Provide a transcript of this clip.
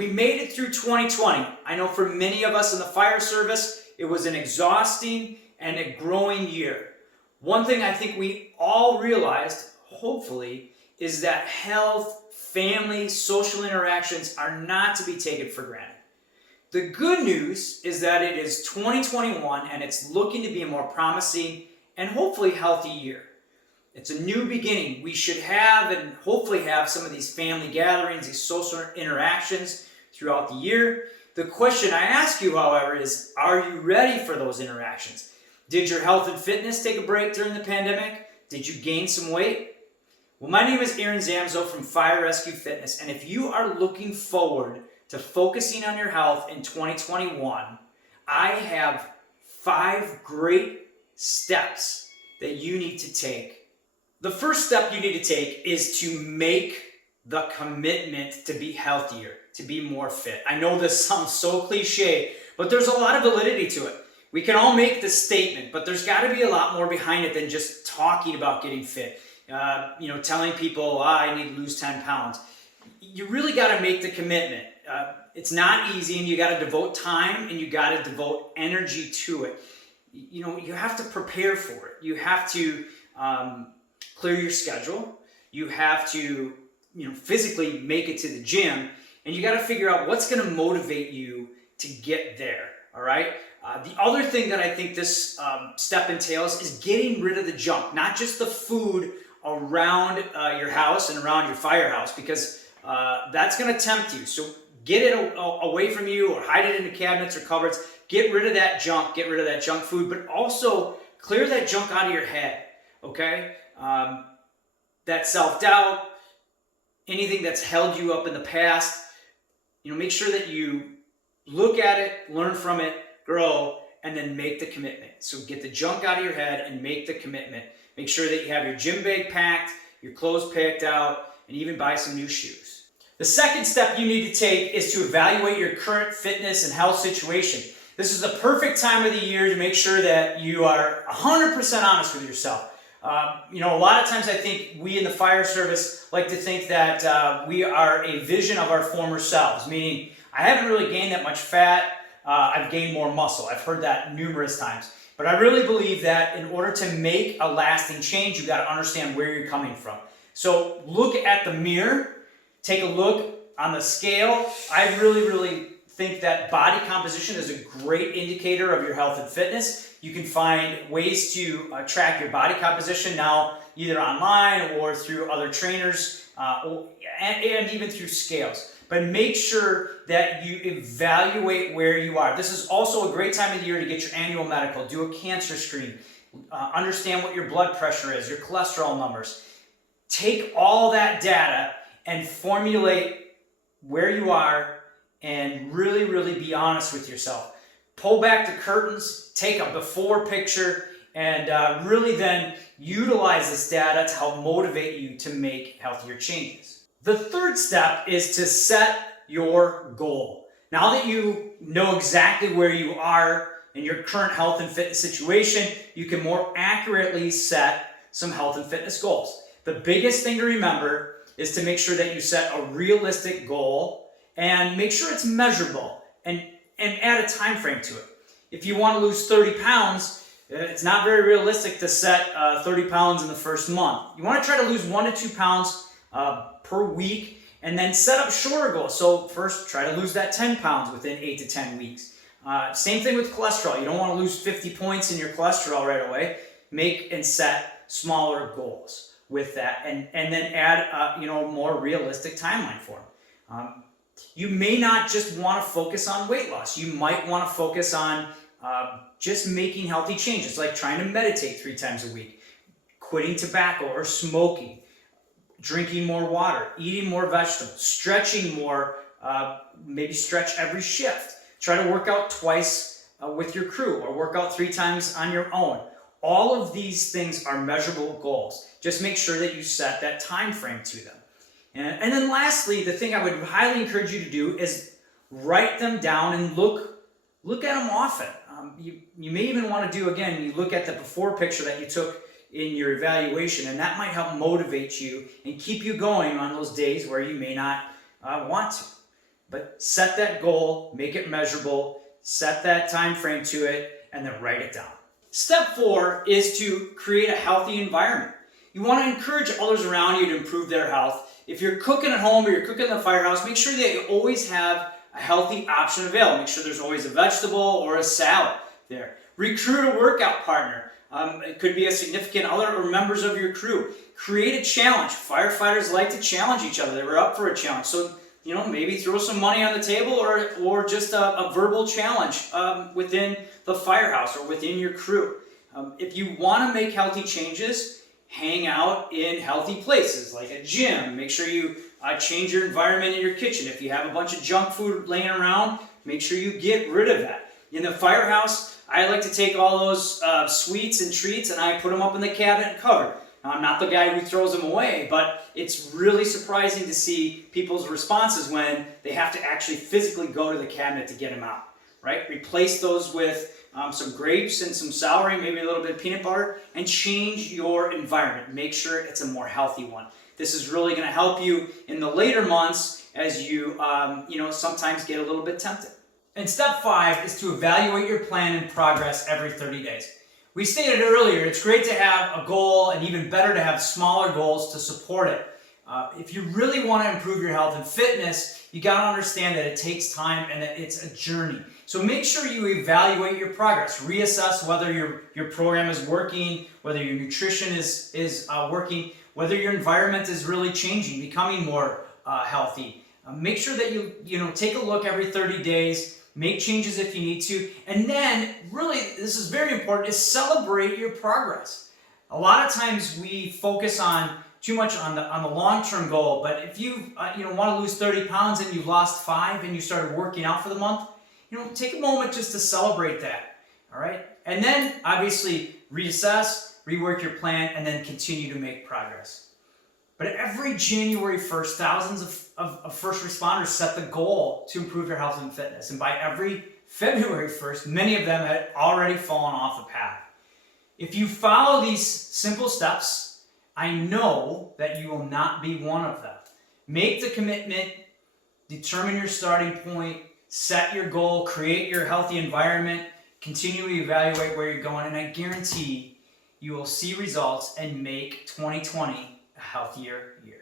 we made it through 2020. I know for many of us in the fire service, it was an exhausting and a growing year. One thing I think we all realized, hopefully, is that health, family, social interactions are not to be taken for granted. The good news is that it is 2021 and it's looking to be a more promising and hopefully healthy year. It's a new beginning. We should have and hopefully have some of these family gatherings, these social interactions throughout the year. The question I ask you, however, is, are you ready for those interactions? Did your health and fitness take a break during the pandemic? Did you gain some weight? Well, my name is Zamzow from Fire Rescue Fitness, and if you are looking forward to focusing on your health in 2021, I have 5 great steps that you need to take. The first step you need to take is to make the commitment to be healthier, to be more fit. I know this sounds so cliche, but there's a lot of validity to it. We can all make this statement, but there's got to be a lot more behind it than just talking about getting fit. Telling people, I need to lose 10 pounds. You really got to make the commitment. It's not easy, and you got to devote time and you got to devote energy to it. You have to prepare for it. You have to clear your schedule. You have to, physically make it to the gym, and you got to figure out what's going to motivate you to get there. All right. The other thing that I think this step entails is getting rid of the junk, not just the food around your house and around your firehouse, because that's going to tempt you. So get it away from you or hide it in the cabinets or cupboards. Get rid of that junk. Get rid of that junk food, but also clear that junk out of your head. Okay. That self-doubt, anything that's held you up in the past, make sure that you look at it, learn from it, grow, and then make the commitment. So get the junk out of your head and make the commitment. Make sure that you have your gym bag packed, your clothes picked out, and even buy some new shoes. The second step you need to take is to evaluate your current fitness and health situation. This is the perfect time of the year to make sure that you are 100% honest with yourself. A lot of times I think we in the fire service like to think that we are a vision of our former selves, meaning I haven't really gained that much fat, I've gained more muscle. I've heard that numerous times. But I really believe that in order to make a lasting change, you've got to understand where you're coming from. So look at the mirror, take a look on the scale. I really think that body composition is a great indicator of your health and fitness. You can find ways to track your body composition now, either online or through other trainers, and even through scales. But make sure that you evaluate where you are. This is also a great time of the year to get your annual medical, do a cancer screen, understand what your blood pressure is, your cholesterol numbers. Take all that data and formulate where you are and really be honest with yourself. Pull back the curtains, take a before picture, and really then utilize this data to help motivate you to make healthier changes. The third step is to set your goal. Now that you know exactly where you are in your current health and fitness situation, you can more accurately set some health and fitness goals. The biggest thing to remember is to make sure that you set a realistic goal and make sure it's measurable and add a time frame to it. If you want to lose 30 pounds, it's not very realistic to set 30 pounds in the first month. You want to try to lose 1 to 2 pounds per week, and then set up shorter goals. So first, try to lose that 10 pounds within 8 to 10 weeks. Same thing with cholesterol. You don't want to lose 50 points in your cholesterol right away. Make and set smaller goals with that, and then add a more realistic timeline for them. You may not just want to focus on weight loss. You might want to focus on just making healthy changes, like trying to meditate 3 times a week, quitting tobacco or smoking, drinking more water, eating more vegetables, stretching more, maybe stretch every shift. Try to work out twice with your crew, or work out 3 times on your own. All of these things are measurable goals. Just make sure that you set that time frame to them. And then lastly, the thing I would highly encourage you to do is write them down and look at them often. You may even want to do, again, you look at the before picture that you took in your evaluation, and that might help motivate you and keep you going on those days where you may not want to. But set that goal, make it measurable, set that time frame to it, and then write it down. Step 4 is to create a healthy environment. You want to encourage others around you to improve their health. If you're cooking at home or you're cooking in the firehouse, make sure that you always have a healthy option available. Make sure there's always a vegetable or a salad there. Recruit a workout partner. It could be a significant other or members of your crew. Create a challenge. Firefighters like to challenge each other. They were up for a challenge. So, maybe throw some money on the table or just a verbal challenge within the firehouse or within your crew. If you want to make healthy changes, hang out in healthy places like a gym. Make sure you change your environment in your kitchen. If you have a bunch of junk food laying around, make sure you get rid of that. In the firehouse, I like to take all those sweets and treats and I put them up in the cabinet and cover. Now, I'm not the guy who throws them away, but it's really surprising to see people's responses when they have to actually physically go to the cabinet to get them out, right? Replace those with some grapes and some celery, maybe a little bit of peanut butter, and change your environment. Make sure it's a more healthy one. This is really going to help you in the later months as you, sometimes get a little bit tempted. And step 5 is to evaluate your plan and progress every 30 days. We stated earlier, it's great to have a goal and even better to have smaller goals to support it. If you really want to improve your health and fitness, you got to understand that it takes time and that it's a journey. So make sure you evaluate your progress. Reassess whether your program is working, whether your nutrition is working, whether your environment is really changing, becoming more healthy. Make sure that you take a look every 30 days. Make changes if you need to, and then really, this is very important, is celebrate your progress. A lot of times we focus too much on the long-term goal, but if you want to lose 30 pounds and you've lost 5 and you started working out for the month, take a moment just to celebrate that. All right, and then obviously reassess, rework your plan, and then continue to make progress. But every January 1st, thousands of first responders set the goal to improve their health and fitness. And by every February 1st, many of them had already fallen off the path. If you follow these simple steps, I know that you will not be one of them. Make the commitment, determine your starting point, set your goal, create your healthy environment, continually evaluate where you're going, and I guarantee you will see results and make 2020 a healthier year.